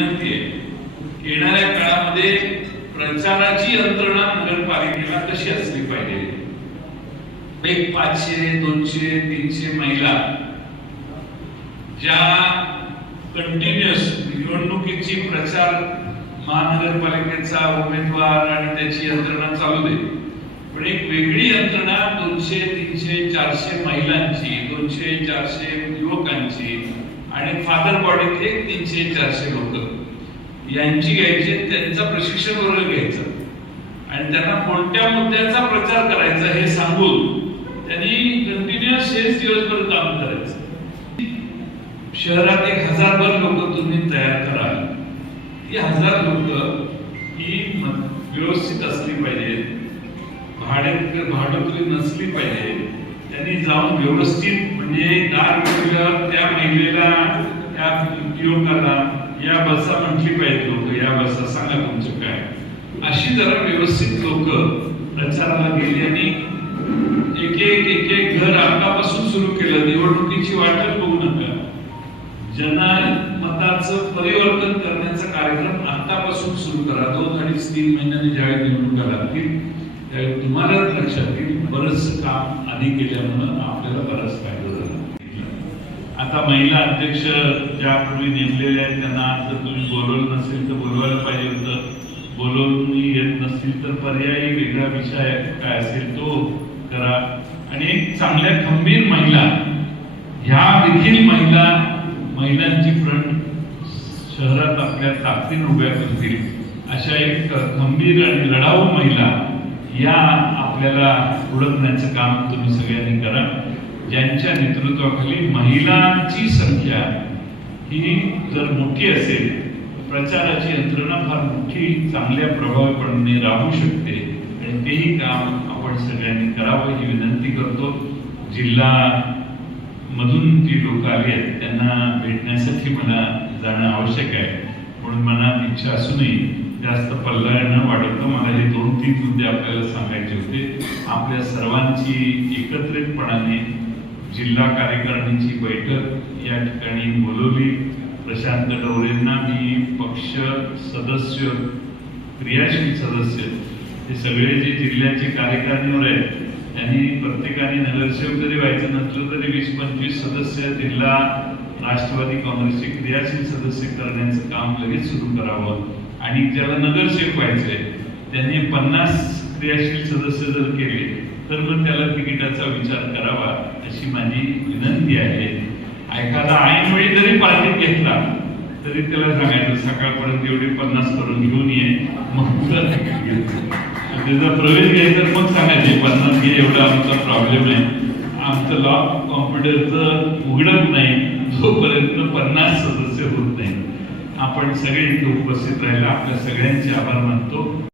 विनंती आहे येणाऱ्या काळामध्ये प्रचाराची यंत्रणा नगरपालिकेला कशी असली पाहिजे? एक पाचशे दोनशे तीनशे महिला ज्या कंटिन्युअस निवडणुकीची प्रचार महानगरपालिकेचा उमेदवार आणि त्याची यंत्रणा चालू दे. पण एक वेगळी यंत्रणा दोनशे तीनशे चारशे महिलांची दोनशे चारशे युवकांची. फादर बॉडीत एक तीनशे चारशे लोक. यांची घ्यायची त्यांचा प्रशिक्षण वर्ग घ्यायचं. आणि त्यांना कोणत्या मुद्द्याचा प्रचार करायचा हे सांगून त्यांनी कंटिन्युअस हेच दिवसभर काम करायचं. शहरात एक हजारभर लोक तुम्ही तयार कराल. ही हजार लोक ही व्यवस्थित असली पाहिजेत भाडे भाडोत्री नसली पाहिजे. त्यांनी जाऊन व्यवस्थित म्हणजे दार त्या महिलेला त्या युवकाला या बसा म्हटली पाहिजे लोक या बसचा सांगा तुमचं काय. अशी जरा व्यवस्थित लोक प्रचाराला गेली आणि एक एक एक एक घर आतापासून सुरू केलं. निवडणुकीची वाटच बघू नका. जनमताचं परिवर्तन करण्याचा कार्यक्रम आतापासून सुरू करा. दोन अडीच तीन महिन्यांनी ज्यावेळी निवडणुका लागतील त्यावेळी तुम्हाला लक्षात येईल बरंच काम आधी केल्यामुळं आपल्याला बराच फायदा आता महिला अध्यक्ष ज्यापूर्वी नेमलेल्या आहेत त्यांना जर तुम्ही बोलवलं नसेल तर बोलवायला पाहिजे होतं. बोलवून येत नसतील तर पर्यायी वेगळा विषय काय असेल तो करा. आणि एक चांगल्या खंबीर महिला ह्या देखील महिला महिलांची फ्रंट शहरात आपल्या ताकदीन उभ्या करतील. अशा एक खंबीर आणि लढाऊ महिला या आपल्याला ओळखण्याचं काम तुम्ही सगळ्यांनी करा. ज्यांच्या नेतृत्वाखाली महिलांची संख्या ही जर मोठी असेल तर प्रचाराची यंत्रणा फार मोठी चांगल्या प्रभावीपणे राहू शकते. आणि तेही काम आपण सगळ्यांनी करावं ही विनंती करतो. जिल्हा मधून जी लोक आली आहेत त्यांना भेटण्यासाठी मला जाणं आवश्यक आहे. म्हणून मनात इच्छा असूनही जास्त पल्ला न वाढवता मला हे दोन तीन मुद्दे आपल्याला सांगायचे होते. आपल्या सर्वांची एकत्रितपणाने जिल्हा कार्यकारिणीची बैठक या ठिकाणी बोलवली. प्रशांत डवरेंना मी पक्ष सदस्य क्रियाशील सदस्य हे सगळे जे जिल्ह्याचे कार्यकारिणीवर आहेत त्यांनी प्रत्येकाने नगरसेवक जरी व्हायचं नसलं तरी वीस पंचवीस सदस्य जिल्हा राष्ट्रवादी काँग्रेसचे क्रियाशील सदस्य करण्याचं काम लगेच सुरू करावं. आणि ज्याला नगरसेवक व्हायचंय त्यांनी पन्नास क्रियाशील सदस्य जर केले तर मग त्याला तिकिटाचा विचार करावा. अशी माझी विनंती आहे. एखादा ऐनवेळी जरी पार्टीत घेतला तरी त्याला सांगायचं सकाळपर्यंत एवढे पन्नास करून घेऊन ये मग त्याचा प्रवेश घ्यायचा तर मग सांगायचे पन्नास घे एवढा आमचा प्रॉब्लेम आहे. आमचं लॉक कॉम्प्युटरचं उघडत नाही जोपर्यंत पन्नास सदस्य होत नाही. आपण सगळे इथे उपस्थित राहिला आपल्या सगळ्यांचे आभार मानतो.